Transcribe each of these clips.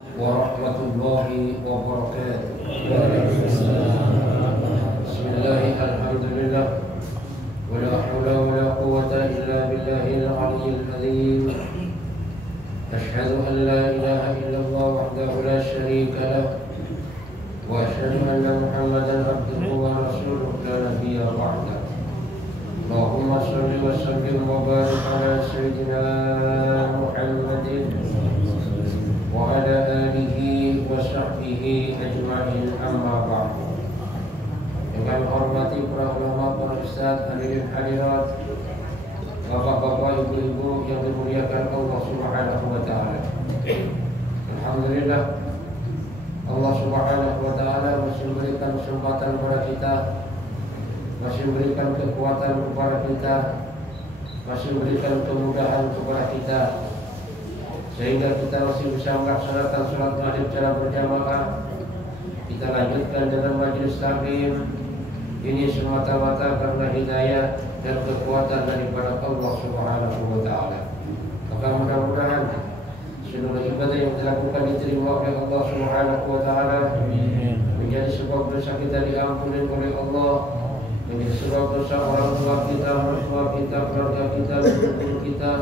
warahmatullahi wabarakatuh. Bismillahirrahmanirrahim. Alhamdulillah. Wala haula wala quwwata illa billahil aliyyil azim. Asyhadu an la ilaha illallah wahdahu la syarika lah. Wa asyhadu anna Muhammadan abduhu wa rasuluhu la nabiyya ba'da. Allahumma shalli wa sallim wa barik ala sayyidina Muhammadin wa ala alihi wa sahbihi ajma'in, amma ba'du. Yang kami hormati para ulama, para ustaz, hadirin hadirat, bapak-bapak, ibu-ibu yang dimuliakan Allah Subhanahu wa taala. Alhamdulillah, Allah Subhanahu wa taala masih memberikan kesempatan kepada kita, masih memberikan kekuatan kepada kita, masih memberikan kemudahan kepada kita, sehingga kita masih bisa melaksanakan sholat maghrib secara berjamaah. Kita lanjutkan dengan majelis taklim. Ini semata-mata karena hidayah dan kekuatan daripada Allah Subhanahu wa taala. Maka mudah-mudahan seluruh ibadah yang dilakukan diterima oleh Allah Subhanahu wa taala, menjadi sebab dosa kita diampuni oleh Allah, menjadi sebab dosa orang tua kita, mertua kita, keluarga kita, penduduk kita,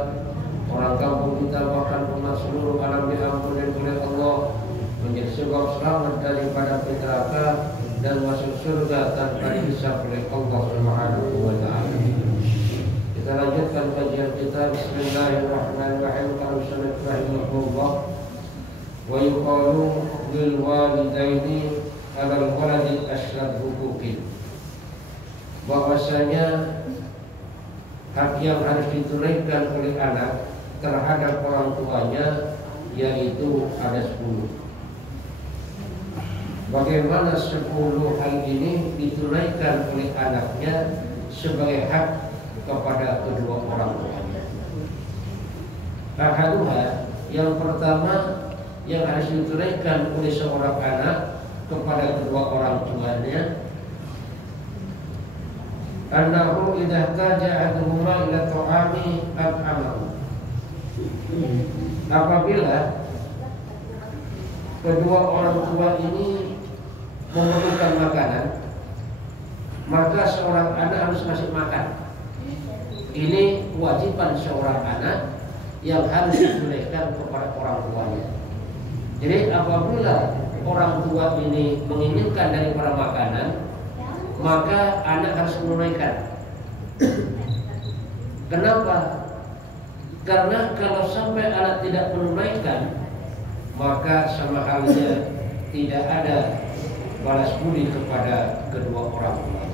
orang kampung kita, bahkan umat seluruh alam diampuni oleh Allah, menjadi sebab selamat daripada neraka dan masuk surga tanpa dihisab oleh Allah Subhanahu wa taala. Kita lanjutkan kajian kita. Bismillahirrahmanirrahim. Qala rahimahullah, wa yuqalu lil walidaini alal waladi ashrad huquqin. Bahwasanya hak yang harus ditunaikan oleh anak terhadap orang tuanya yaitu ada 10. Bagaimana 10 hal ini ditunaikan oleh anaknya sebagai hak kepada kedua orang tuanya? Ahaduha, yang pertama yang harus ditunaikan oleh seorang anak kepada kedua orang tuanya, annahu idza ihtaja ahaduhuma ila ta'ami at'amahu. Apabila kedua orang tua ini memerlukan makanan, maka seorang anak harus ngasih makan. Ini kewajiban seorang anak yang harus ditunaikan kepada orang tuanya. Jadi apabila orang tua ini menginginkan daripada makanan, maka anak harus menunaikan. Kenapa? Karena kalau sampai anak tidak menunaikan, maka sama halnya tidak ada balas budi kepada kedua orang tua.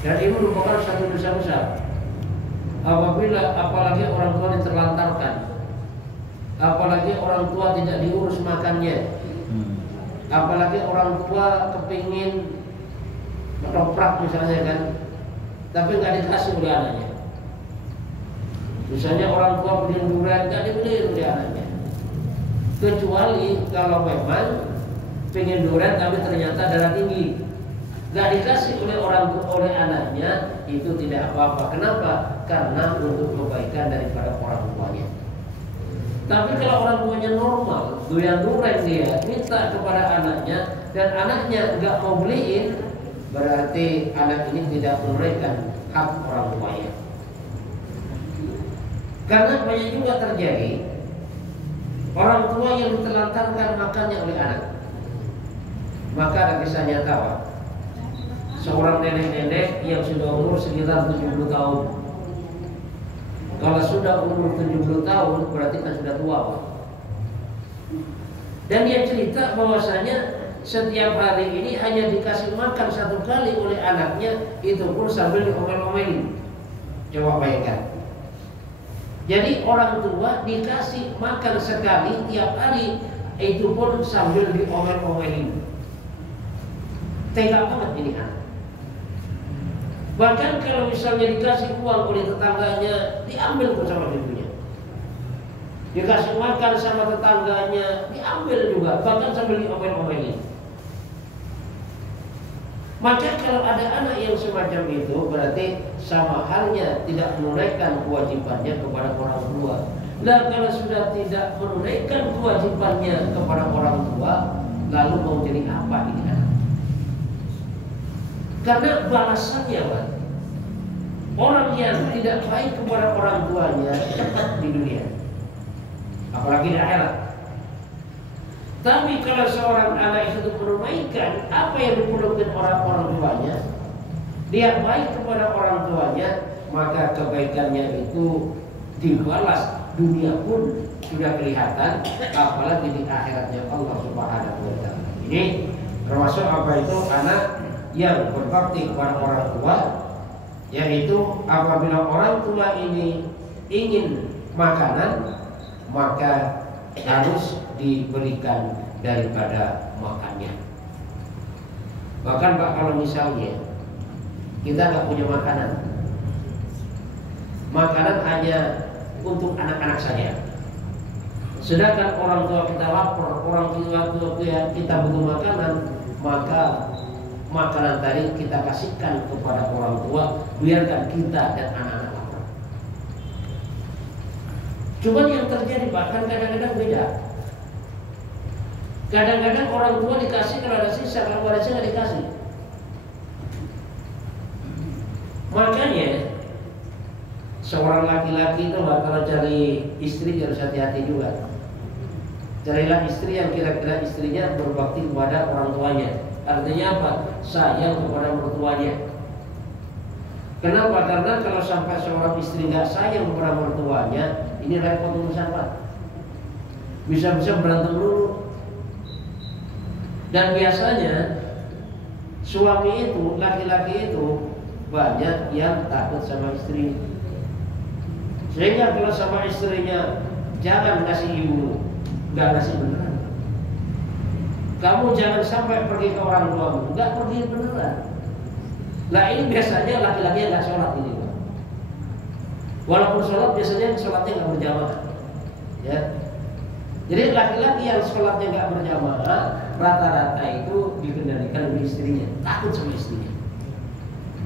Dan ini merupakan satu dosa besar. Apabila apalagi orang tua diterlantarkan, apalagi orang tua tidak diurus makannya, apalagi orang tua kepingin ketoprak misalnya kan, tapi nggak dikasih oleh anaknya. Misalnya orang tua beli durian, nggak dibeli oleh anaknya. Kecuali kalau memang pengen durian tapi ternyata darah tinggi, nggak dikasih oleh anaknya, itu tidak apa-apa. Kenapa? Karena untuk kebaikan daripada orang tuanya. Tapi kalau orang tuanya normal, doyan durian dia minta kepada anaknya dan anaknya nggak mau beliin, berarti anak ini tidak menunaikan hak orang tuanya. Karena banyak juga terjadi orang tua yang ditelantarkan makannya oleh anak. Maka ada kisah nyata, seorang nenek-nenek yang sudah umur sekitar 70 tahun. Kalau sudah umur 70 tahun berarti kan sudah tua, Pak. Dan dia cerita bahwasanya setiap hari ini hanya dikasih makan 1 kali oleh anaknya, itu pun sambil diomel-omelin. Coba bayangkan. Jadi orang tua dikasih makan sekali tiap hari, itu pun sambil diomel-omelin. Tega banget ini anak. Bahkan kalau misalnya dikasih uang oleh tetangganya, diambil pun sama ibunya. Dikasih makan sama tetangganya, diambil juga, bahkan sambil diomel-omelin. Maka kalau ada anak yang semacam itu, berarti sama halnya tidak menunaikan kewajibannya kepada orang tua. Nah, kalau sudah tidak menunaikan kewajibannya kepada orang tua, lalu mau jadi apa ini anak? Karena balasannya, Pak, orang yang tidak baik kepada orang tuanya cepat di dunia, apalagi di akhirat. Tapi kalau seorang anak itu menunaikan apa yang diperlukan orang tuanya, dia baik kepada orang tuanya, maka kebaikannya itu dibalas dunia pun sudah kelihatan, apalagi di akhiratnya Allah Subhanahu wa taala. Ini termasuk apa itu anak yang berbakti kepada orang tua, yaitu apabila orang tua ini ingin makanan, maka harus diberikan daripada makannya. Bahkan Pak, kalau misalnya kita nggak punya makanan hanya untuk anak-anak saja, sedangkan orang tua kita lapar, orang tua kita butuh makanan, maka makanan tadi kita kasihkan kepada orang tua, biarkan kita dan anak-anak lapar. Cuman yang terjadi bahkan kadang-kadang beda. Kadang-kadang orang tua dikasih kalau ada sisa, kalau ada sisa nggak dikasih. Makanya seorang laki-laki itu kalau cari istri harus hati-hati juga. Carilah istri yang kira-kira istrinya berbakti kepada orang tuanya. Artinya apa? Sayang kepada mertuanya. Kenapa? Karena kalau sampai seorang istri nggak sayang kepada mertuanya, ini repot urusan, Pak. Bisa-bisa berantem dulu. Dan biasanya suami itu, laki-laki itu banyak yang takut sama istri. Sehingga kalau sama istrinya, jangan kasih ibu, nggak kasih beneran. Kamu jangan sampai pergi ke orang tuamu, nggak pergi beneran. Nah ini biasanya laki-laki yang nggak sholat ini, Pak. Walaupun sholat biasanya sholatnya nggak berjamaah, ya. Jadi laki-laki yang sholatnya nggak berjamaah, rata-rata itu dikendalikan oleh istrinya, takut sama istrinya.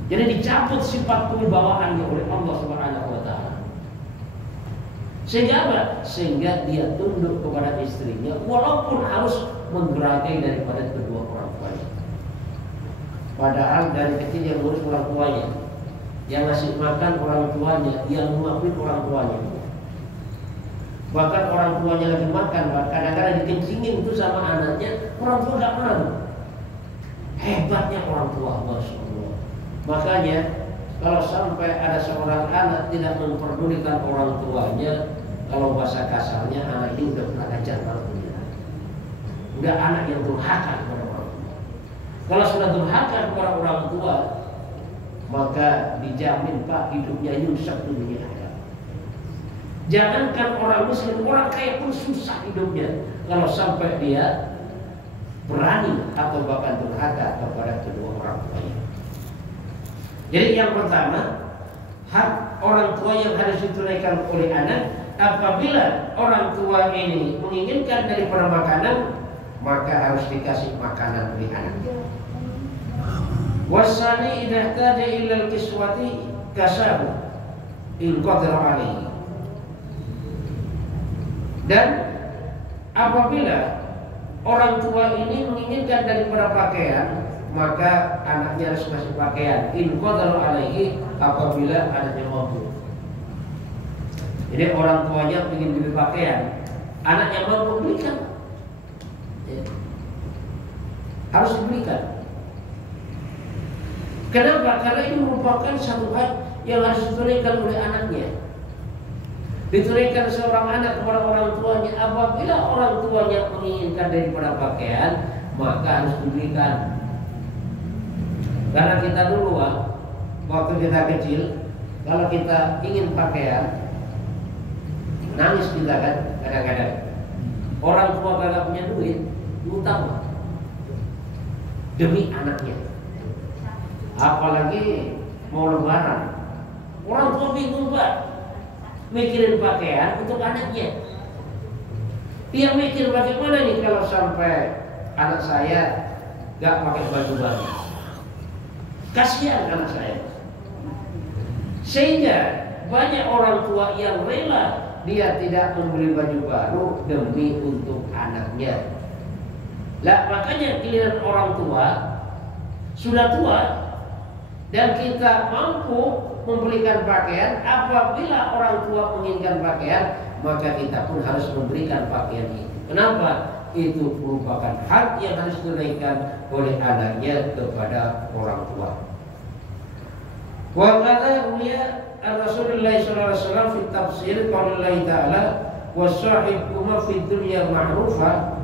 Jadi dicabut sifat kewibawaannya oleh Allah Subhanahu wa taala. Sehingga apa? Sehingga dia tunduk kepada istrinya walaupun harus menggeragai daripada kedua orang tuanya. Padahal dari kecil yang ngurus orang tuanya, yang ngasih makan orang tuanya, yang nguapin orang tuanya. Bahkan orang tuanya lagi makan, kadang-kadang dikencingin itu sama anaknya, orang tua nggak pernah. Hebatnya orang tua, Masya Allah. Makanya kalau sampai ada seorang anak tidak memperdulikan orang tuanya, kalau bahasa kasarnya anak ini udah pernah ajar orang tua. Udah anak yang durhaka kepada orang tua. Kalau sudah durhaka kepada orang tua, maka dijamin Pak hidupnya nyusap dunia. Jangankan orang muslim, orang kaya pun susah hidupnya kalau sampai dia berani atau bahkan durhaka kepada kedua orang tuanya. Jadi yang pertama, hak orang tua yang harus ditunaikan oleh anak. Apabila orang tua ini menginginkan daripada makanan, maka harus dikasih makanan oleh anak. Wasani idza ihtaja ila al-kiswati kasahu in qadara alaihi. Dan apabila orang tua ini menginginkan daripada pakaian, maka anaknya harus kasih pakaian. In qadara alaihi, apabila anaknya mampu. Jadi orang tuanya ingin beli pakaian, anaknya mampu belikan, ya. Harus dibelikan. Kenapa? Karena ini merupakan satu hal yang harus ditunaikan oleh anaknya. Ditunaikan seorang anak kepada orang tuanya. Apabila orang tuanya menginginkan daripada pakaian, maka harus dibelikan. Karena kita dulu, waktu kita kecil, kalau kita ingin pakaian, nangis kita kan kadang-kadang. Orang tua kagak punya duit, utang demi anaknya. Apalagi mau lebaran, orang tua bingung, Pak, mikirin pakaian untuk anaknya. Dia mikir bagaimana nih kalau sampai anak saya gak pakai baju baru, kasihan anak saya. Sehingga banyak orang tua yang rela dia tidak membeli baju baru demi untuk anaknya. Lah makanya giliran orang tua sudah tua dan kita mampu membelikan pakaian, apabila orang tua menginginkan pakaian, maka kita pun harus memberikan pakaian itu. Kenapa? Itu merupakan hak yang harus ditunaikan oleh anaknya kepada orang tua. Wa qala ruya Rasulullah sallallahu alaihi wasallam fi tafsir qaulillah ta'ala wa sahibuma fid dunya ma'rufa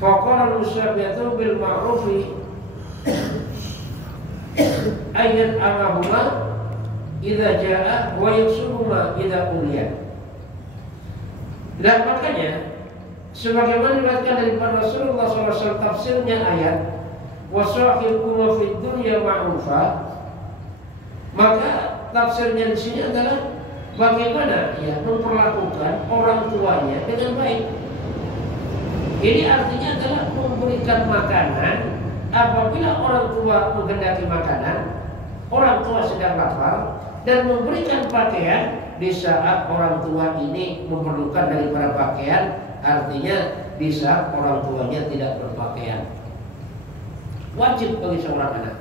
fa qala al-musabiyatu bil ma'rufi ayat amahuma idza jaa wa yusuhuma idza uliya. Dan makanya sebagaimana diriwayatkan dari Rasulullah SAW tafsirnya ayat wasahibukum fid dunya ma'rufa, maka tafsirnya di sini adalah bagaimana ya memperlakukan orang tuanya dengan baik. Ini artinya adalah memberikan makanan apabila orang tua menghendaki makanan, orang tua sedang lapar, dan memberikan pakaian di saat orang tua ini memerlukan daripada pakaian. Artinya di saat orang tuanya tidak berpakaian, wajib bagi seorang anak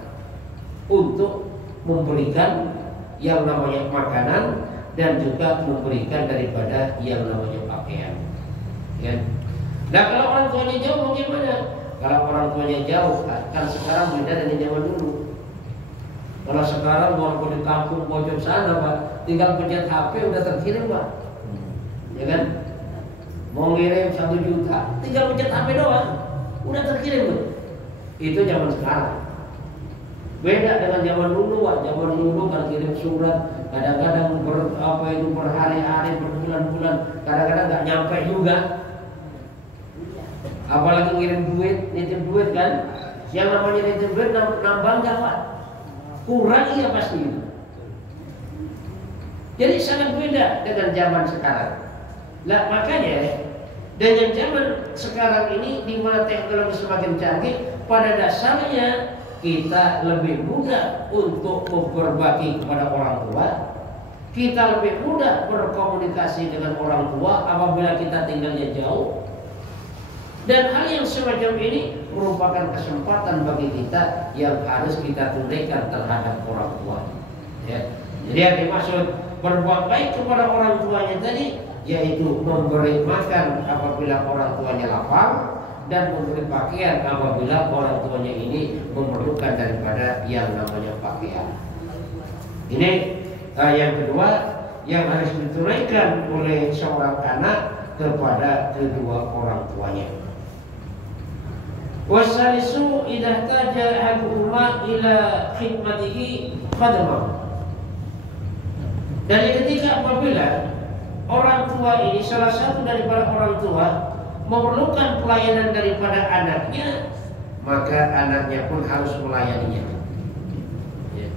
untuk memberikan yang namanya makanan dan juga memberikan daripada yang namanya pakaian. Ya. Nah kalau orang tuanya jauh bagaimana? Kalau orang tuanya jauh, kan sekarang beda dengan zaman dulu. Kalau sekarang walaupun di kampung pojok sana Pak, tinggal pencet HP udah terkirim Pak, ya kan? Mau ngirim 1 juta, tinggal pencet HP doang, udah terkirim tuh. Itu zaman sekarang. Beda dengan zaman dulu, Pak. Zaman dulu kan kirim surat, kadang-kadang berhari-hari, berbulan-bulan, kadang-kadang nggak nyampe juga. Apalagi ngirim duit, nitip duit kan? Yang namanya nitip duit nambah nggak Pak? Kurang iya pasti. Jadi sangat beda dengan zaman sekarang. Lah makanya dengan zaman sekarang ini di mana teknologi semakin canggih, pada dasarnya kita lebih mudah untuk berbagi kepada orang tua. Kita lebih mudah berkomunikasi dengan orang tua apabila kita tinggalnya jauh. Dan hal yang semacam ini merupakan kesempatan bagi kita yang harus kita tunaikan terhadap orang tua. Ya. Jadi yang dimaksud berbuat baik kepada orang tuanya tadi, yaitu memberi makan apabila orang tuanya lapar dan memberi pakaian apabila orang tuanya ini memerlukan daripada yang namanya pakaian. Ini yang kedua yang harus ditunaikan oleh seorang anak kepada kedua orang tuanya. Wasalisu idza taja ahaduhuma ila khidmatihi khadama. Dan ketika apabila orang tua ini, salah satu daripada orang tua memerlukan pelayanan daripada anaknya, maka anaknya pun harus melayaninya. Ya.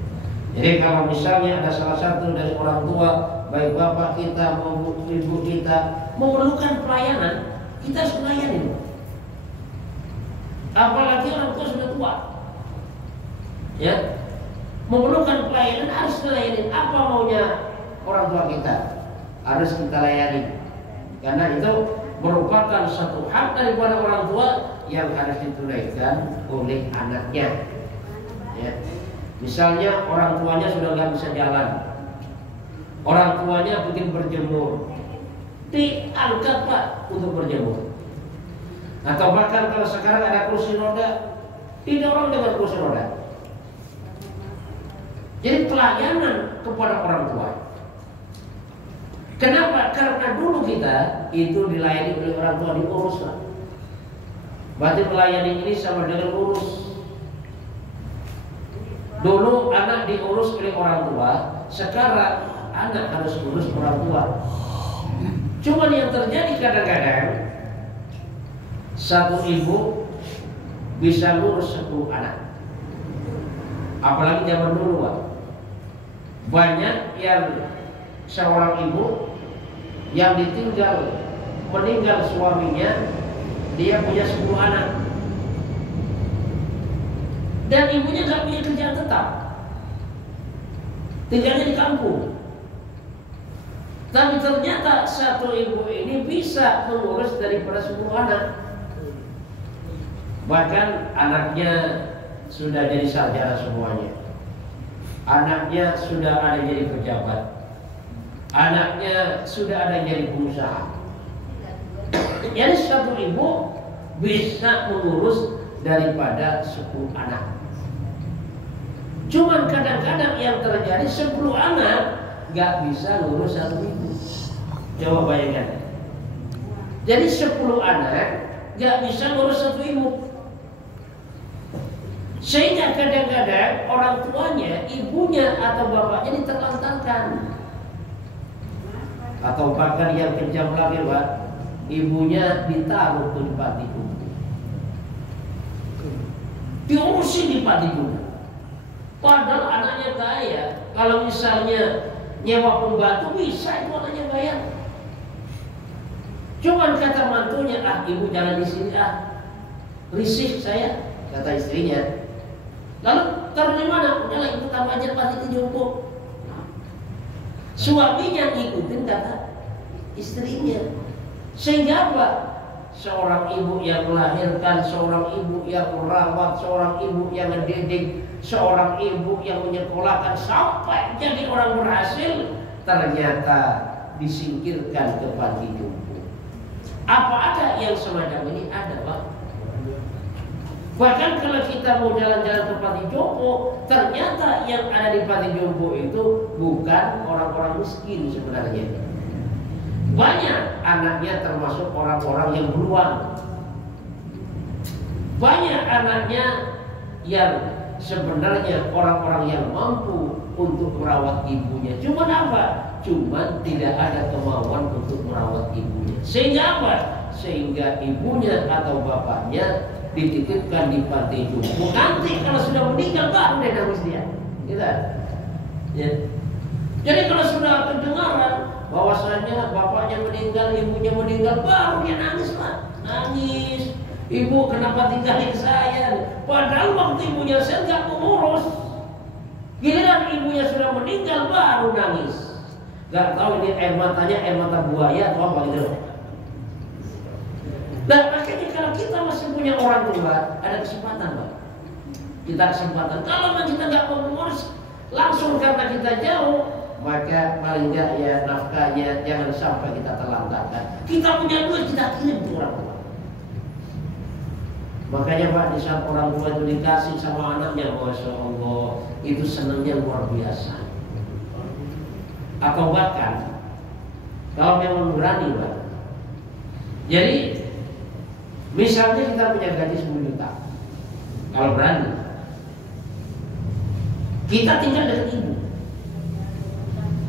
Jadi kalau misalnya ada salah satu dari orang tua, baik bapak kita maupun ibu kita memerlukan pelayanan, kita harus melayani. Apalagi orang tua sudah tua, ya, memerlukan pelayanan harus melayani. Apa maunya orang tua kita harus kita layani, karena itu merupakan satu hak daripada orang tua yang harus ditunaikan oleh anaknya. Ya. Misalnya orang tuanya sudah nggak bisa jalan, orang tuanya bikin berjemur, diangkat Pak untuk berjemur. Atau bahkan kalau sekarang ada kursi roda, didorong dengan kursi roda. Jadi pelayanan kepada orang tua. Kenapa? Karena dulu kita itu dilayani oleh orang tua, diurus lah. Berarti melayani ini sama dengan urus. Dulu anak diurus oleh orang tua, sekarang anak harus urus orang tua. Cuman yang terjadi kadang-kadang satu ibu bisa ngurus 10 anak. Apalagi zaman dulu Pak, banyak yang seorang ibu yang meninggal suaminya, dia punya 10 anak dan ibunya gak punya kerjaan tetap, tinggalnya di kampung. Tapi ternyata satu ibu ini bisa mengurus daripada 10 anak. Bahkan anaknya sudah jadi sarjana semuanya. Anaknya sudah ada yang jadi pejabat. Anaknya sudah ada yang jadi pengusaha. Jadi satu ibu bisa mengurus daripada 10 anak. Cuman kadang-kadang yang terjadi 10 anak gak bisa ngurus satu ibu. Coba bayangkan. Jadi 10 anak gak bisa ngurus satu ibu. Sehingga kadang-kadang orang tuanya, ibunya atau bapaknya diterlantarkan. Atau bahkan yang kejam lagi, Pak, ibunya ditaruh di panti jompo. Diurusin di panti jompo. Padahal anaknya kaya. Kalau misalnya nyewa pembantu bisa itu anaknya bayar. Cuman kata mantunya, ibu jangan di sini risih saya, kata istrinya. Lalu taruh di mana? Udahlah ibu tambah aja panti jompo. Suaminya ngikutin kata istrinya. Sehingga apa? Seorang ibu yang melahirkan, seorang ibu yang merawat, seorang ibu yang mendidik, seorang ibu yang menyekolahkan sampai jadi orang berhasil, ternyata disingkirkan ke panti jompo. Apa ada yang semacam ini? Ada, Pak. Bahkan kalau kita mau jalan-jalan ke panti jompo, ternyata yang ada di panti jompo itu bukan orang-orang miskin sebenarnya. Banyak anaknya termasuk orang-orang yang beruang. Banyak anaknya yang sebenarnya orang-orang yang mampu untuk merawat ibunya. Cuman apa? Cuman tidak ada kemauan untuk merawat ibunya. Sehingga apa? Sehingga ibunya atau bapaknya dititipkan di panti jompo. Nanti kalau sudah meninggal baru dia nangis dia. Gitu. Ya. Jadi kalau sudah kedengaran bahwasanya bapaknya meninggal, ibunya meninggal, baru dia nangis, Pak. Nangis. Ibu kenapa tinggalin saya? Padahal waktu ibunya saya nggak mengurus. Giliran ibunya sudah meninggal baru nangis. Gak tahu ini air matanya air mata buaya atau apa gitu. Nah akhirnya kalau kita masih punya orang tua, ada kesempatan, Pak. Kita kesempatan. Kalau memang kita nggak mau mengurus langsung karena kita jauh, maka paling nggak ya nafkahnya jangan sampai kita terlantarkan. Kita punya duit kita kirim ke orang tua. Makanya Pak, di saat orang tua itu dikasih sama anaknya, Masya Allah, itu senangnya luar biasa. Atau bahkan kalau memang berani, Pak. Jadi misalnya kita punya gaji 10 juta, kalau berani, kita tinggal dengan ibu.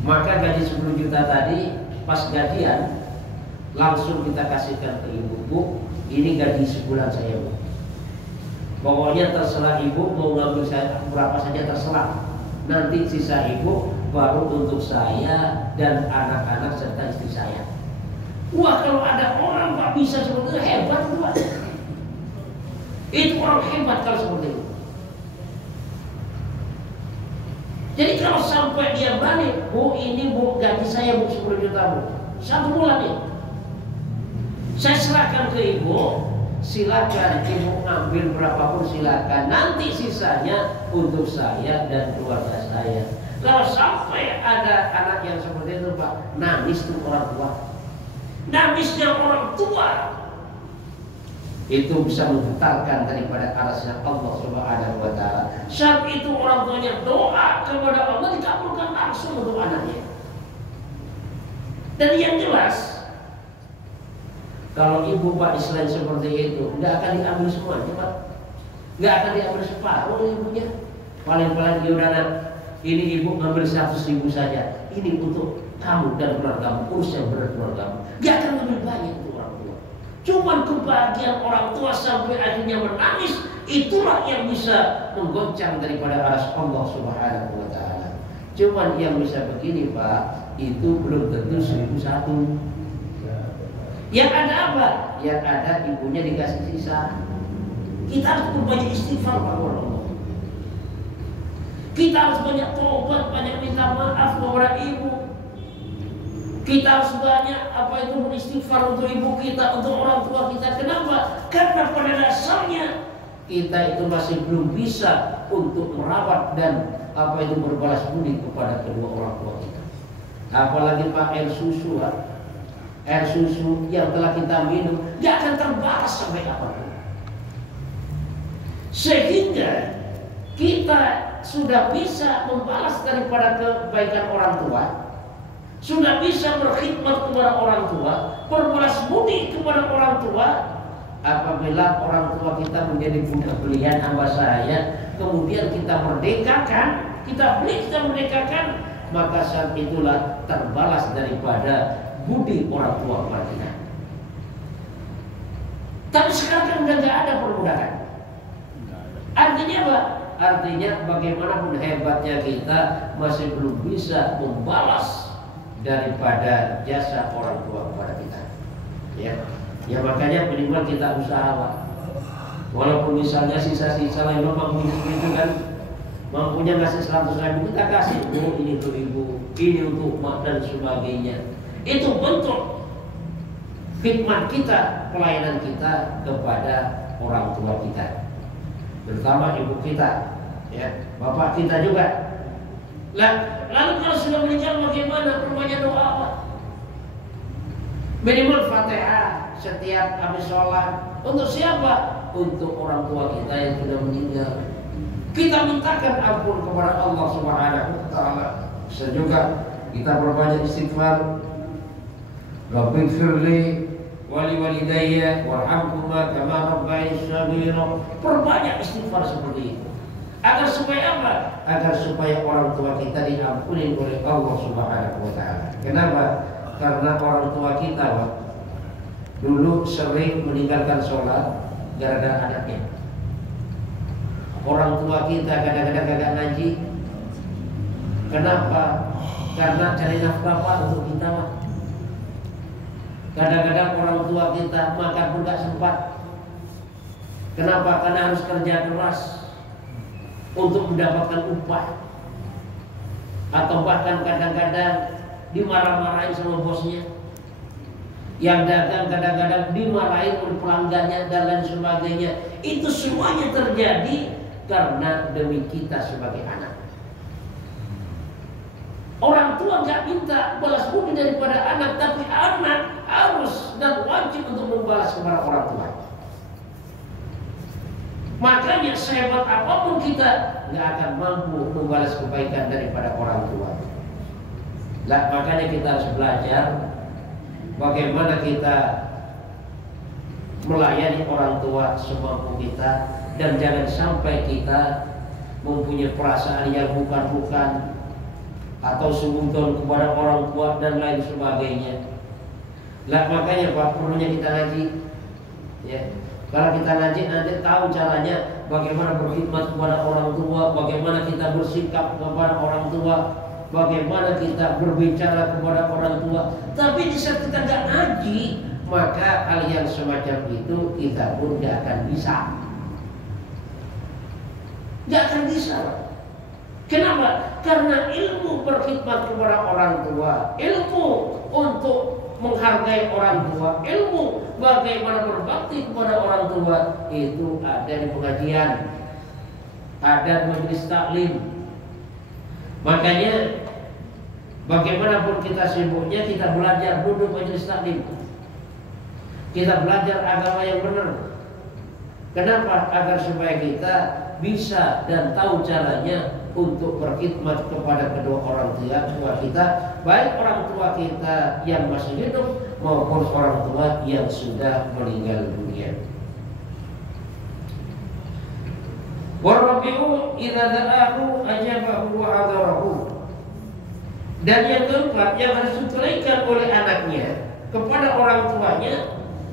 Maka gaji 10 juta tadi pas gajian langsung kita kasihkan ke ibu. Bu, ini gaji sebulan saya, Bu. Pokoknya terserah ibu mau ngambil saya berapa saja terserah. Nanti sisa ibu baru untuk saya dan anak-anak serta istri saya. Wah, kalau ada orang Pak bisa seperti itu hebat, Pak. Itu orang hebat kalau seperti itu. Jadi kalau sampai dia berani, Bu ini Bu gaji saya Bu 10 juta Bu, 1 bulan nih. Saya serahkan ke ibu, silakan ibu ambil berapapun silakan. Nanti sisanya untuk saya dan keluarga saya. Kalau sampai ada anak yang seperti itu Pak, nangis tuh orang tua. Nangisnya orang tua itu bisa menggetarkan daripada arasnya Allah Subhanahu wa Ta'ala. Saat itu orang tuanya doa kepada Allah dikabulkan langsung untuk anaknya. Dan yang jelas, kalau ibu Pak Islam seperti itu, nggak akan diambil semuanya Pak, nggak akan diambil separuh ibunya. Paling-paling udah nak, ini ibu ngambil 100.000 saja, ini untuk kamu dan keluargamu, urus yang benar keluargamu. Nggak akan lebih banyak itu orang tua. Cuman kebahagiaan orang tua sampai akhirnya menangis, itulah yang bisa menggoncang daripada aras Allah Subhanahu wa Ta'ala. Cuman yang bisa begini Pak, itu belum tentu 1001. Yang ada apa? Yang ada ibunya dikasih sisa. Kita harus berbanyak istighfar kepada Allah. Kita harus banyak tobat, banyak minta maaf kepada ibu. Kita harus banyak beristighfar untuk ibu kita, untuk orang tua kita. Kenapa? Karena pada dasarnya kita itu masih belum bisa untuk merawat dan berbalas budi kepada kedua orang tua kita. Apalagi Pak, air susu yang telah kita minum tidak akan terbalas sampai kapanpun. Sehingga kita sudah bisa membalas daripada kebaikan orang tua, sudah bisa berkhidmat kepada orang tua, berbalas budi kepada orang tua. Apabila orang tua kita menjadi budak belian hamba sahaya, kemudian kita merdekakan, kita merdekakan, maka saat itulah terbalas daripada budi orang tua kepada kita. Tapi sekarang kan udah nggak ada perbudakan. Artinya apa? Artinya bagaimanapun hebatnya kita masih belum bisa membalas daripada jasa orang tua kepada kita. Ya makanya minimal kita usaha. Walaupun misalnya sisa-sisa lain mampunya itu kan, mampunya ngasih 100.000, kita kasih. Oh, ini untuk ibu, ini untuk mak dan sebagainya. Itu bentuk khidmat kita, pelayanan kita kepada orang tua kita, terutama ibu kita, ya, bapak kita juga. Lalu kalau sudah meninggal bagaimana? Perbanyak doa apa? Minimal Fatihah setiap habis sholat. Untuk siapa? Untuk orang tua kita yang sudah meninggal. Kita mintakan ampun kepada Allah Subhanahu wa taala. Juga kita perbanyak istighfar. Rabbighfirli wa liwalidayya warhamhuma kama rabbayani shaghira. Perbanyak istighfar seperti itu. Agar supaya apa? Agar supaya orang tua kita diampuni oleh Allah Subhanahu wa taala. Kenapa? Karena orang tua kita, Pak, dulu sering meninggalkan sholat gara-gara anaknya. Orang tua kita kadang-kadang gak ngaji. Kenapa? Karena cari nafkah Pak untuk kita, Pak. Kadang-kadang orang tua kita makan pun gak sempat. Kenapa? Karena harus kerja keras untuk mendapatkan upah. Atau bahkan kadang-kadang dimarah-marahin sama bosnya. Yang dagang kadang-kadang dimarahin oleh pelanggannya dan lain sebagainya. Itu semuanya terjadi karena demi kita sebagai anak. Orang tua gak minta balas budi daripada anak, tapi anak harus dan wajib untuk membalas kepada orang tua. Makanya sehebat apapun kita gak akan mampu membalas kebaikan daripada orang tua. Makanya kita harus belajar bagaimana kita melayani orang tua semampu kita, dan jangan sampai kita mempunyai perasaan yang bukan-bukan atau sungguh kepada orang tua dan lain sebagainya. Makanya Pak, perlunya kita ngaji. Ya. Kalau kita ngaji nanti tahu caranya bagaimana berkhidmat kepada orang tua, bagaimana kita bersikap kepada orang tua, bagaimana kita berbicara kepada orang tua. Tapi di saat kita nggak ngaji, maka hal yang semacam itu kita pun nggak akan bisa. Nggak akan bisa. Kenapa? Karena ilmu berkhidmat kepada orang tua, ilmu untuk menghargai orang tua, ilmu bagaimana berbakti kepada orang tua itu ada di pengajian, ada di majelis taklim. Makanya bagaimanapun kita sibuknya, kita belajar duduk majelis taklim. Kita belajar agama yang benar. Kenapa? Agar supaya kita bisa dan tahu caranya untuk berkhidmat kepada kedua orang tua kita, baik orang tua kita yang masih hidup maupun orang tua yang sudah meninggal dunia. Warabi'u idza da'ahu ajabahu wa hadarahu. Dan yang keempat yang harus ditunaikan oleh anaknya kepada orang tuanya,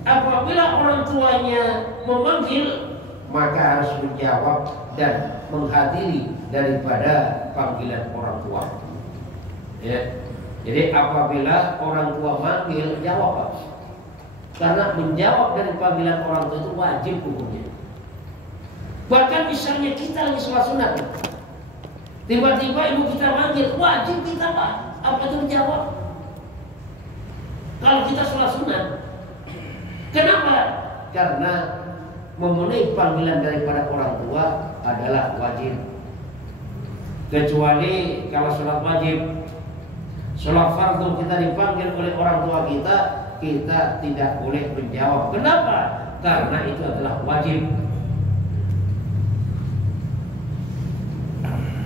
apabila orang tuanya memanggil, maka harus menjawab dan menghadiri daripada panggilan orang tua. Ya. Jadi apabila orang tua manggil, jawab. Karena menjawab dari panggilan orang tua itu wajib hukumnya. Bahkan misalnya kita lagi sholat sunat, tiba-tiba ibu kita manggil, wajib kita Pak, apa itu menjawab? kalau kita sholat sunat. Kenapa? Karena memenuhi panggilan daripada orang tua adalah wajib. Kecuali kalau sholat wajib, sholat fardu kita dipanggil oleh orang tua kita, kita tidak boleh menjawab. Kenapa? Karena itu adalah wajib.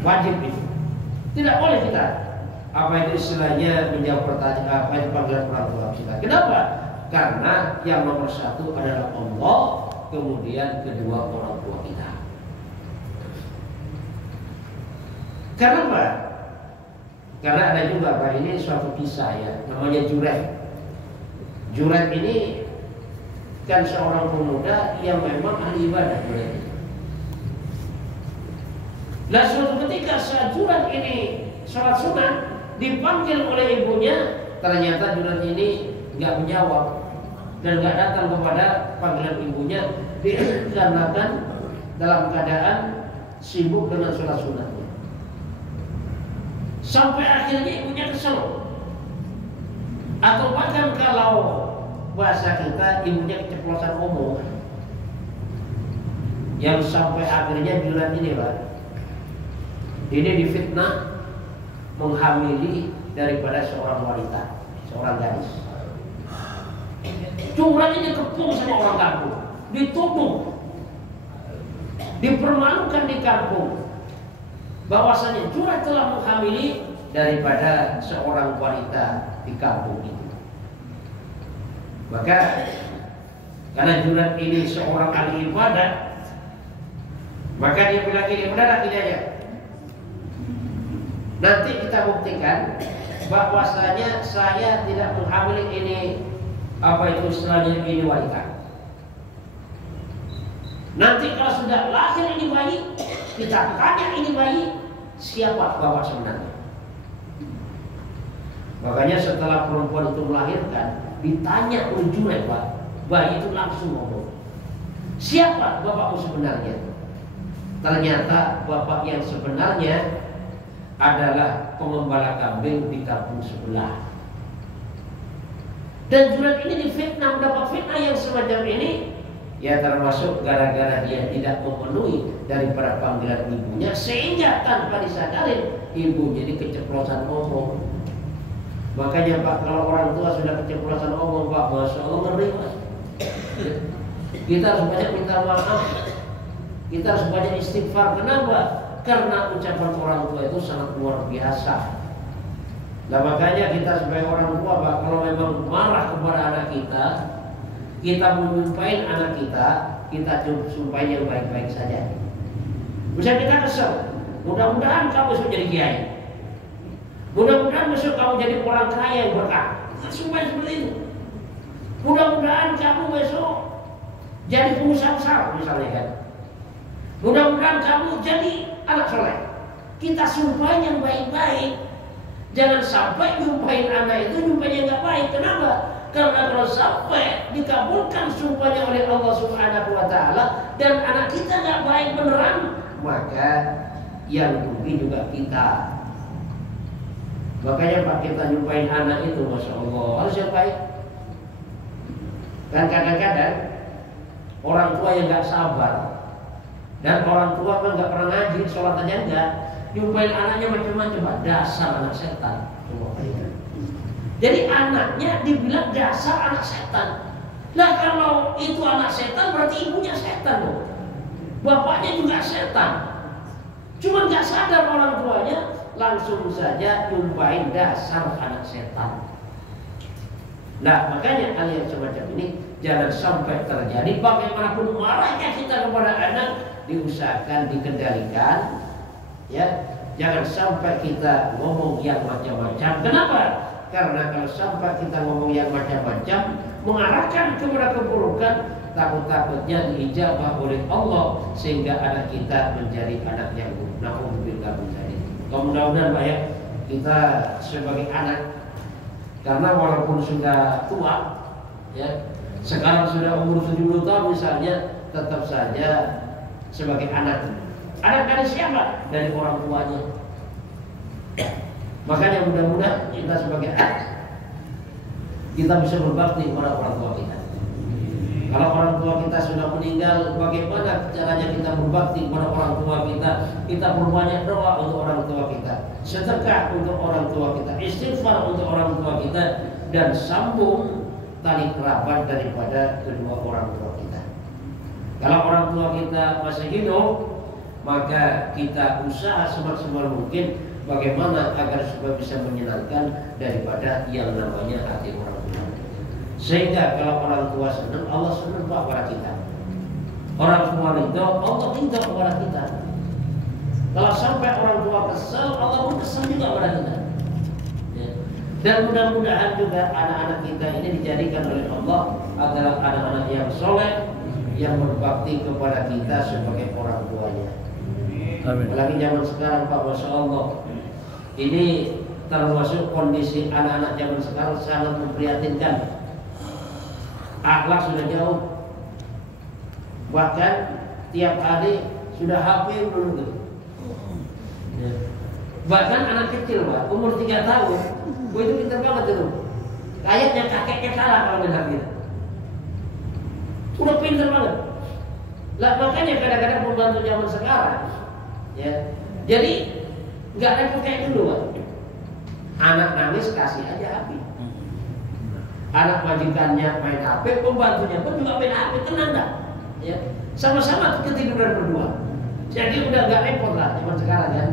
Wajib itu. Tidak boleh kita istilahnya menjawab pertanyaan apa itu panggilan orang tua kita. Kenapa? Karena yang nomor satu adalah Allah, kemudian kedua orang tua kita. Kenapa? Karena ada juga Pak, ini suatu kisah ya, namanya Jurayh. Jurayh ini kan seorang pemuda yang memang ahli ibadah. Nah suatu ketika saat Jurayh ini sholat sunat dipanggil oleh ibunya, ternyata Jurayh ini nggak menjawab dan nggak datang kepada panggilan ibunya dikarenakan dalam keadaan sibuk dengan sholat sunatnya. Sampai akhirnya ibunya kesel, atau bahkan kalau bahasa kita ibunya keceplosan omong, yang sampai akhirnya Jurayh ini Pak, ini difitnah menghamili daripada seorang wanita, seorang gadis. Jurayh ini dikepung sama orang kampung, dituduh, dipermalukan di kampung, bahwasanya Jurayh telah menghamili daripada seorang wanita di kampung itu. Maka karena Jurayh ini seorang ahli ibadah, maka dia bilang ini, benar ini aja. Nanti kita buktikan bahwasanya saya tidak menghamili ini istilahnya ini wanita. Nanti kalau sudah lahir ini bayi, kita tanya ini bayi siapa bapak sebenarnya. Makanya setelah perempuan itu melahirkan, ditanya oleh Jurayh Pak, bayi itu langsung ngomong, siapa bapakmu sebenarnya? Ternyata bapak yang sebenarnya adalah pengembala kambing di kampung sebelah. Dan Jurayh ini difitnah, mendapat fitnah yang semacam ini, ya termasuk gara-gara dia tidak memenuhi daripada panggilan ibunya, sehingga tanpa disadari ibunya ini keceplosan omong. Makanya Pak, kalau orang tua sudah keceplosan omong Pak, Masya Allah ngeri Pak. Kita harus banyak minta maaf, kita harus banyak istighfar. Kenapa? Karena ucapan orang tua itu sangat luar biasa. Nah makanya kita sebagai orang tua Pak, kalau memang marah kepada anak kita menyumpahin anak kita sumpahin yang baik-baik saja. Misalnya kita kesel, mudah-mudahan kamu besok jadi kiai, mudah-mudahan besok kamu jadi orang kaya yang berkah. Kita sumpahin seperti itu. Mudah-mudahan kamu besok jadi pengusaha besar misalnya kan. Mudah-mudahan kamu jadi anak soleh. Kita sumpahin yang baik-baik. Jangan sampai nyumpahin anak itu nyumpahin yang nggak baik. Kenapa? Karena kalau sampai dikabulkan sumpahnya oleh Allah Subhanahu wa Ta'ala dan anak kita nggak baik beneran, maka yang rugi juga kita. Makanya Pak, kita nyumpahin anak itu, Masya Allah, harus yang baik. Dan kadang-kadang orang tua yang nggak sabar dan orang tua kan nggak pernah ngaji, sholat aja enggak, nyumpahin anaknya macam-macam, dasar anak setan. Jadi anaknya dibilang dasar anak setan. Nah kalau itu anak setan berarti ibunya setan loh. Bapaknya juga setan. Cuma nggak sadar orang tuanya, langsung saja nyumpahin dasar anak setan. Nah makanya hal yang semacam ini jangan sampai terjadi. Bagaimanapun marahnya kita kepada anak, diusahakan dikendalikan, ya. Jangan sampai kita ngomong yang macam-macam. Kenapa? Karena kalau sampai kita ngomong yang macam-macam, mengarahkan kepada keburukan, takut-takutnya diijabah oleh Allah sehingga anak kita menjadi anak yang na'udzubillah menjadi. Mudah-mudahan Pak ya, kita sebagai anak, karena walaupun sudah tua, ya, sekarang sudah umur 70 tahun misalnya, tetap saja sebagai anak. Anak dari siapa? Dari orang tuanya. Makanya mudah-mudahan kita sebagai anak kita bisa berbakti kepada orang tua kita. Kalau orang tua kita sudah meninggal, bagaimana caranya kita berbakti kepada orang tua kita? Kita berbanyak doa untuk orang tua kita, sedekah untuk orang tua kita, istighfar untuk orang tua kita, dan sambung tali kerabat daripada kedua orang tua kita. Kalau orang tua kita masih hidup, maka kita usaha semaksimal mungkin bagaimana agar supaya bisa menyenangkan daripada yang namanya hati orang tua. Sehingga kalau orang tua senang, Allah senang kepada kita. Orang tua ridho, Allah ridho kepada kita. Kalau sampai orang tua kesal, Allah pun kesal juga kepada kita. Ya. Dan mudah-mudahan juga anak-anak kita ini dijadikan oleh Allah adalah anak-anak yang soleh, yang berbakti kepada kita sebagai orang tuanya. Amin. Apalagi zaman sekarang Pak, Masya Allah, ini termasuk kondisi anak-anak zaman sekarang sangat memprihatinkan. Akhlak sudah jauh, bahkan tiap hari sudah HP dulu tuh. Ya. Bahkan anak kecil Pak, umur 3 tahun, itu pintar banget itu. Kayaknya kakeknya salah kalau main HP. Udah pintar banget. Lah makanya kadang-kadang pembantu zaman sekarang, ya, jadi nggak repot kayak dulu Pak. Anak nangis kasih aja HP. Anak majikannya main HP, pembantunya pun juga main HP, tenang dah. Ya, sama-sama ketiduran berdua. Jadi udah nggak repot lah zaman sekarang kan.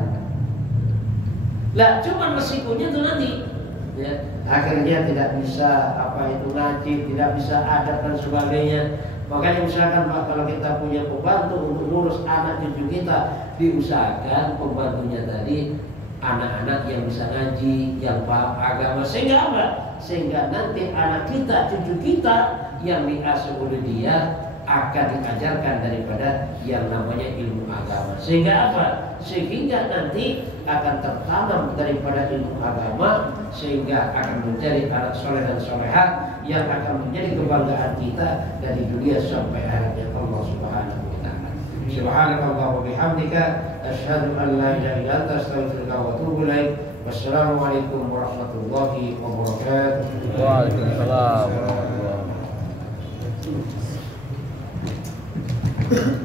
Lah cuma resikonya tuh nanti, ya, akhirnya tidak bisa apa itu ngaji, tidak bisa adab dan sebagainya. Makanya usahakan Pak, kalau kita punya pembantu untuk ngurus anak cucu kita, diusahakan pembantunya tadi anak-anak yang bisa ngaji, yang paham agama, sehingga apa? Sehingga nanti anak kita, cucu kita yang diasuh oleh dia akan diajarkan daripada yang namanya ilmu agama. Sehingga apa? Sehingga nanti akan tertanam daripada ilmu agama, sehingga akan menjadi anak soleh dan solehah yang akan menjadi kebanggaan kita dari dunia sampai akhirnya Allah Subhanahu wa ta'ala. Subhanakallah wa bihamdika asyhadu an la ilaha illa anta astaghfiruka wa atubu ilaik. Wassalamualaikum warahmatullahi wabarakatuh. Waalaikumsalam warahmatullahi wabarakatuh.